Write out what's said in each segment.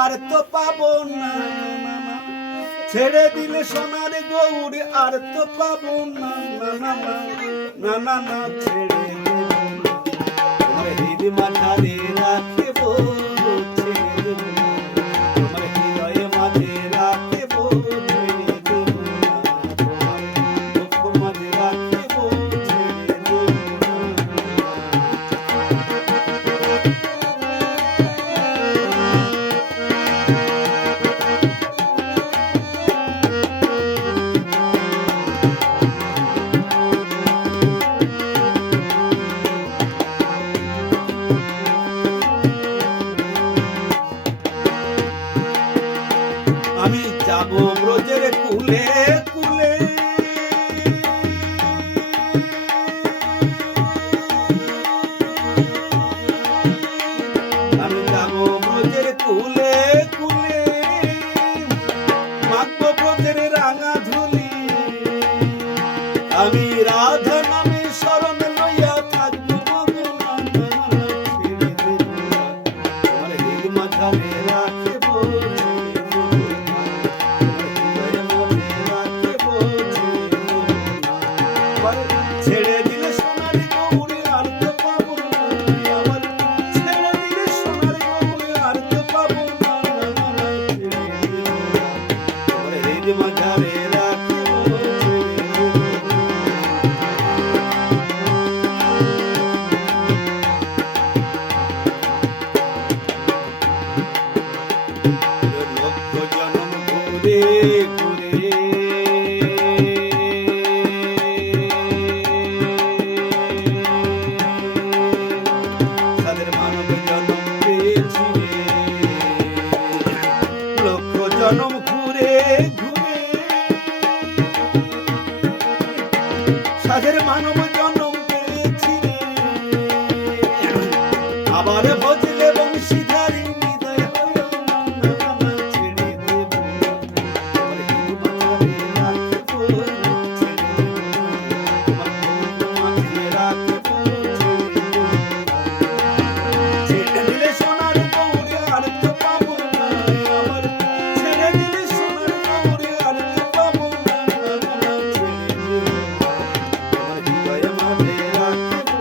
আর তো পাবো না, ছেড়ে দিলে সোনার গৌর আর তো পাবো না, না না না ছেড়ে দেব না, তোমার হৃদ মাঝারে রাখব, ছেড়ে দেব না, তোমার হৃদয়ে মাঝে রাখব, ছেড়ে দেব না, তোমার দুঃখ মাঝে রাখব, ছেড়ে দেব না। আমি যাব ব্রজের কুলে কুলে, আমি যাব ব্রজের কুলে কুলে, মাগব ব্রজের রাঙা ধুলি, আমি রাধা নামে শরণ লইয়া থাকবো, ছেড়ে দেব না, তোমার হৃদ মাঝারে রাখব, ছেড়ে দিলে সোনার গৌর আর তো পাবো না, আমার ছেড়ে দিলে সোনার গৌর আর তো পাবো না, ছেড়ে দিলে তোমার হৃদ মাঝারে রাখবো, লক্ষ জনম ঘুরে ঘুরে জনম ঘুরে ঘুরে সাধের মানব জনম পেয়েছি রে, আবার ভজলে বংশীধারী হৃদয় হলো না, ছেড়ে দেব না, তোমার হৃদ মাঝারে রাখবো, ছেড়ে দেব না, তোমার হৃদ মাঝে রাখবো, ছেড়ে দিলে সোনার গৌর আর তো পাবো না, আমার ছেড়ে দিলে সোনার গৌর আর তো পাবো না, ছেড়ে দেব না, তোমার হৃদয়ে মাঝে রাখবো।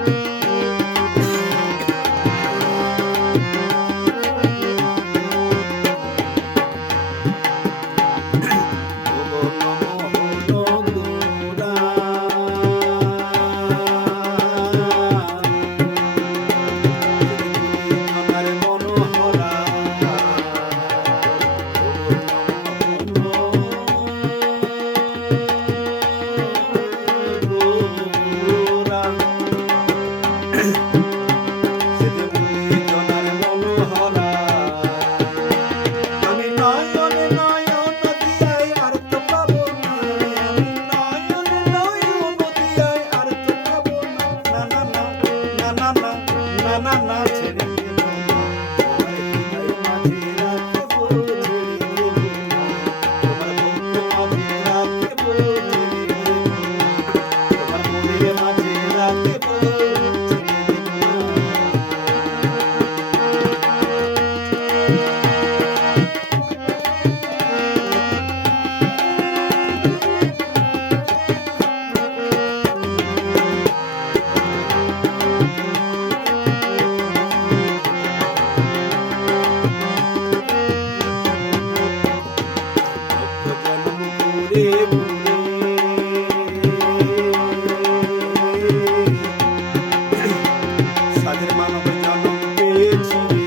সাধের মানব জনম পেয়েছি রে,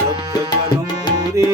লক্ষ জনম ঘুরে